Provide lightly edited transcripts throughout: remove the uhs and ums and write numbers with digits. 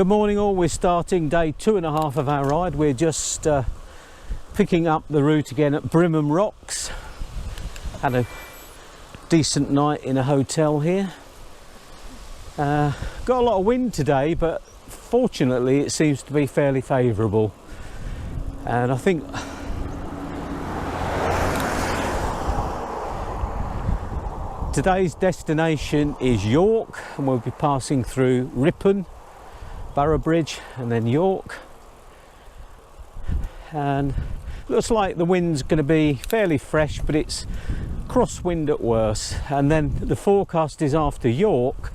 Good morning all, we're starting day 2.5 of our ride. We're just picking up the route again at Brimham Rocks. Had a decent night in a hotel here. Got a lot of wind today, but fortunately it seems to be fairly favourable. And I think today's destination is York, and we'll be passing through Ripon, Boroughbridge and then York. And looks like the wind's going to be fairly fresh, but it's crosswind at worst. And then the forecast is after York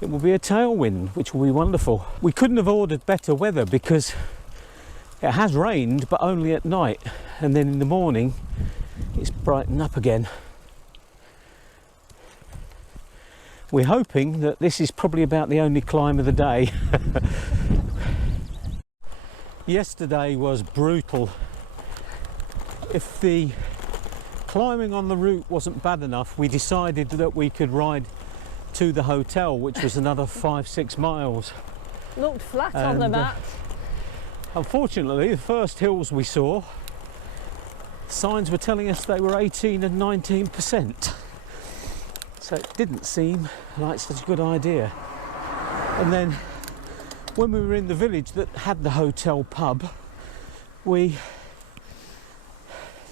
it will be a tailwind, which will be wonderful. We couldn't have ordered better weather because it has rained, but only at night, and then in the morning it's brightened up again. We're hoping that this is probably about the only climb of the day. Yesterday was brutal. If the climbing on the route wasn't bad enough, we decided that we could ride to the hotel, which was another 5-6 miles. Looked flat on the map. Unfortunately, the first hills we saw, signs were telling us they were 18 and 19%. So it didn't seem like such a good idea. And then when we were in the village that had the hotel pub, we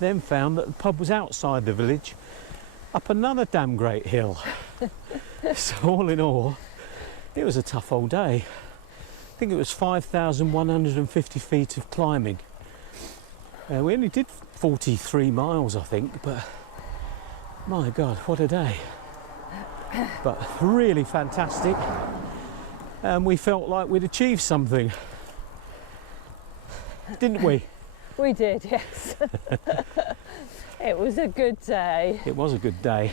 then found that the pub was outside the village, up another damn great hill. So all in all, it was a tough old day. I think it was 5,150 feet of climbing. We only did 43 miles, I think, but my God, what a day. But really fantastic, and we felt like we'd achieved something, didn't we? We did, yes. It was a good day. It was a good day.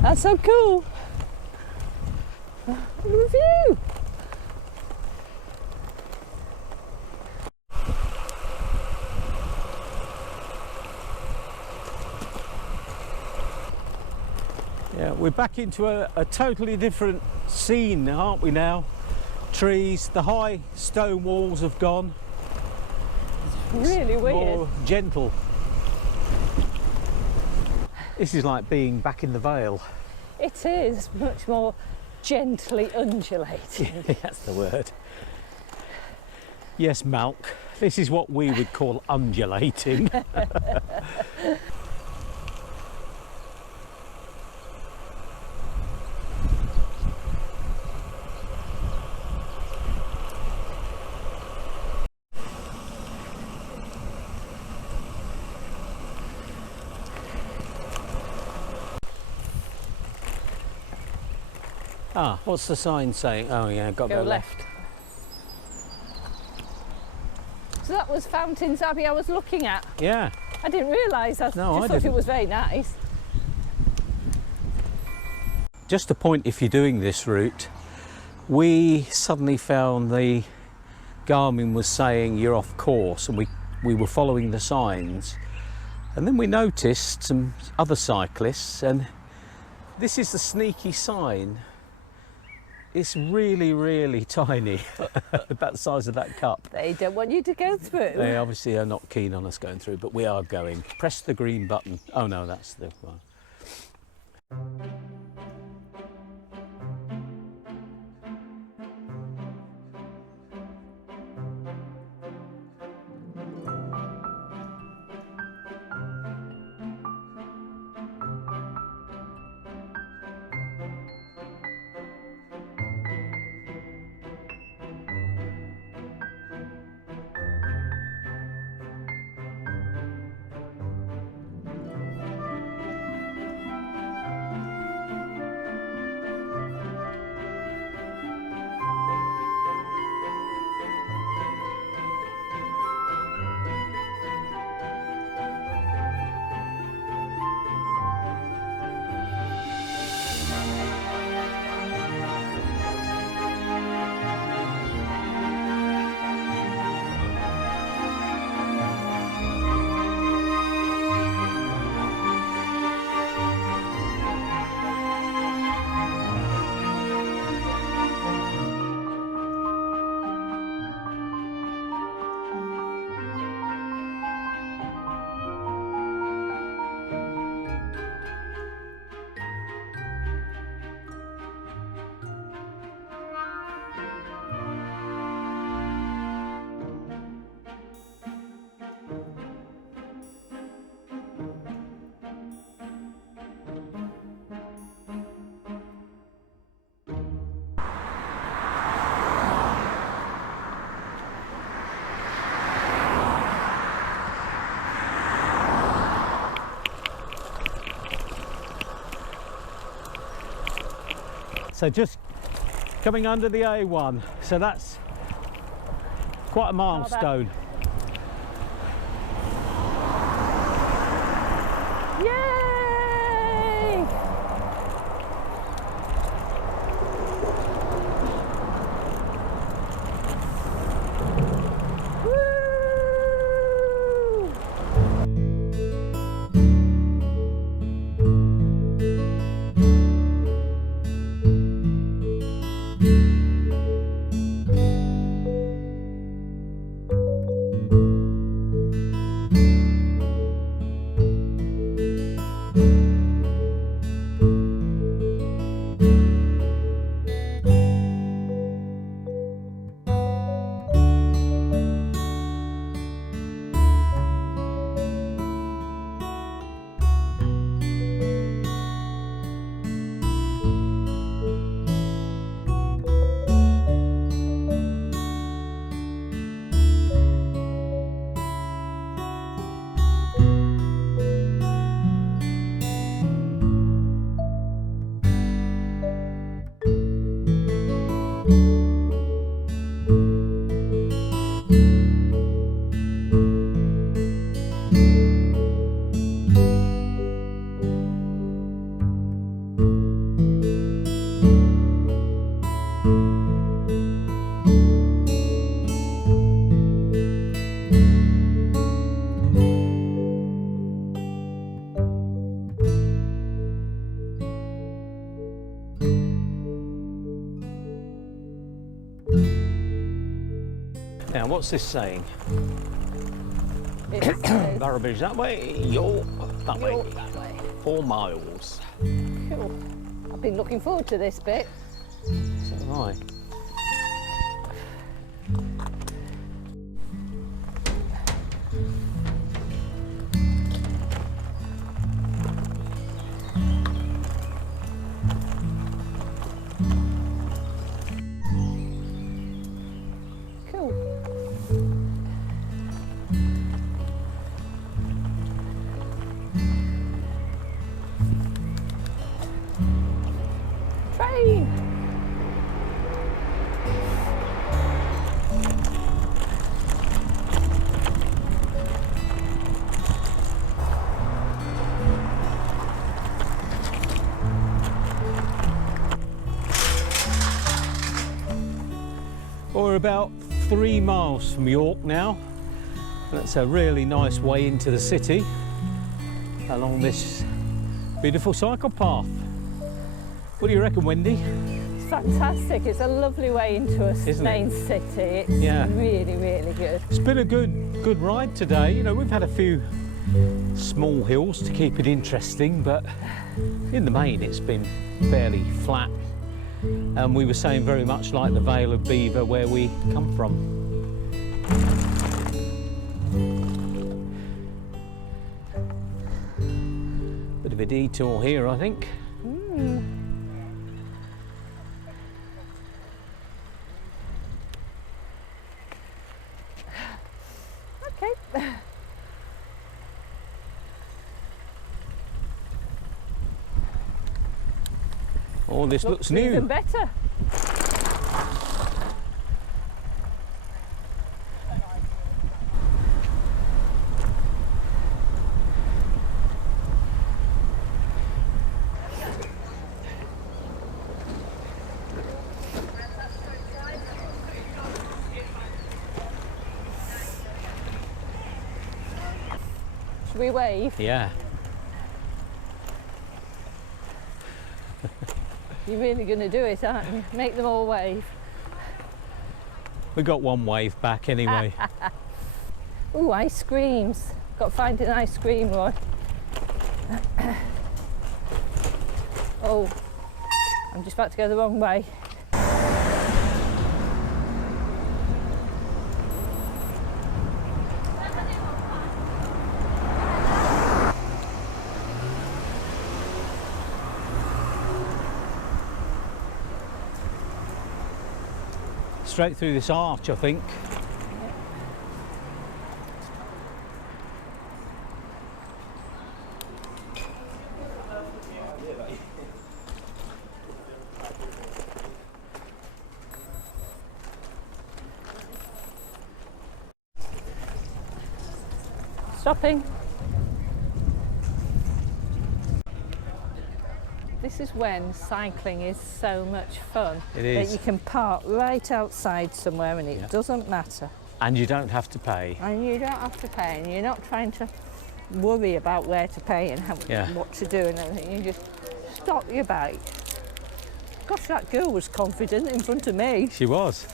That's so cool. Review. Yeah, we're back into a totally different scene, aren't we now? Trees, the high stone walls have gone. It's really weird. More gentle. This is like being back in the Vale. It is much more gently undulating. That's the word. Yes, Malk. This is what we would call undulating. Ah, what's the sign saying? Oh yeah, got to go left. So that was Fountains Abbey I was looking at. Yeah. I didn't realise. I thought it was very nice. Just a point, if you're doing this route, we suddenly found the Garmin was saying you're off course, and we were following the signs, and then we noticed some other cyclists, and this is the sneaky sign. It's really, really tiny, about the size of that cup. They don't want you to go through. They obviously are not keen on us going through, but we are going. Press the green button. Oh no, that's the one. So just coming under the A1, so that's quite a milestone. Yay! Woo! Now, what's this saying? It says Barrowbridge that way, York that way. York that way. 4 miles. Cool. I've been looking forward to this bit. So have I. Cool. Train. We're about 3 miles from York now. That's a really nice way into the city along this beautiful cycle path. What do you reckon, Wendy? It's fantastic. It's a lovely way into a Isn't main it? city. It's Yeah. really, really good. It's been a good ride today. You know, we've had a few small hills to keep it interesting, but in the main it's been fairly flat. And we were saying very much like the Vale of Belvoir where we come from. Bit of a detour here, I think. Okay. Oh, this looks new. Even better. Should we wave? Yeah. You're really going to do it, aren't you? Make them all wave. We got one wave back anyway. Ooh, ice creams. Got to find an ice cream, Roy. Oh, I'm just about to go the wrong way. Straight through this arch, I think. Stopping. This is when cycling is so much fun. It is. That you can park right outside somewhere and it doesn't matter. And you don't have to pay. And you don't have to pay, and you're not trying to worry about where to pay and how, what to do and everything. You just stop your bike. Gosh, that girl was confident in front of me. She was.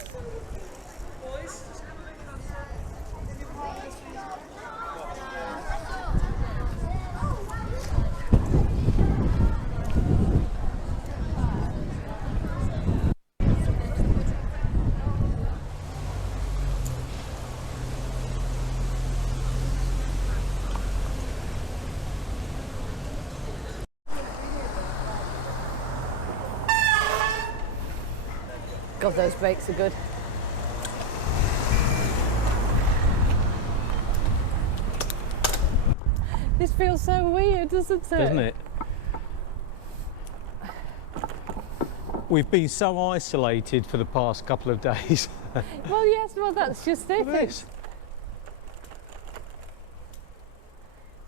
God, those brakes are good. This feels so weird, doesn't it? Doesn't it? We've been so isolated for the past couple of days. Well, yes, well, that's just it. Look at this.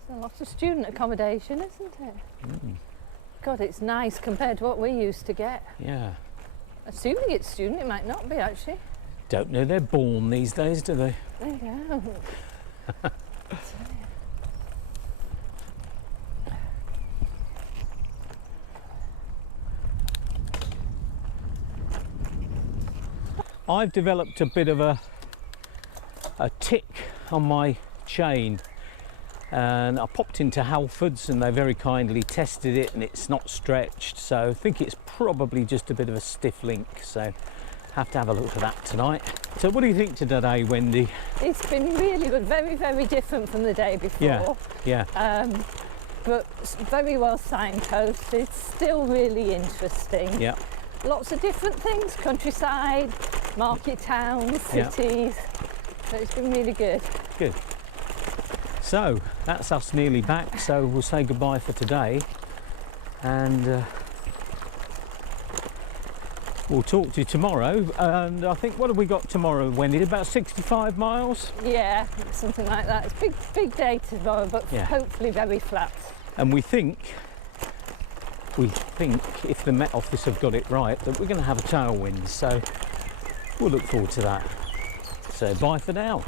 It's a lot of student accommodation, isn't it? God, it's nice compared to what we used to get. Yeah. Assuming it's student, it might not be actually. Don't know they're born these days, do they? There you go. I've developed a bit of a tick on my chain, and I popped into Halfords and they very kindly tested it and it's not stretched, so I think it's probably just a bit of a stiff link, so have to have a look at that tonight. So what do you think today, Wendy? It's been really good, very, very different from the day before. Yeah. But very well signposted, still really interesting. Yeah. Lots of different things, countryside, market towns, cities. So it's been really good. Good. So that's us nearly back, so we'll say goodbye for today, and we'll talk to you tomorrow. And I think, what have we got tomorrow, Wendy? About 65 miles? Yeah, something like that. It's a big day tomorrow, but hopefully very flat. And we think if the Met Office have got it right, that we're going to have a tailwind, so we'll look forward to that. So bye for now.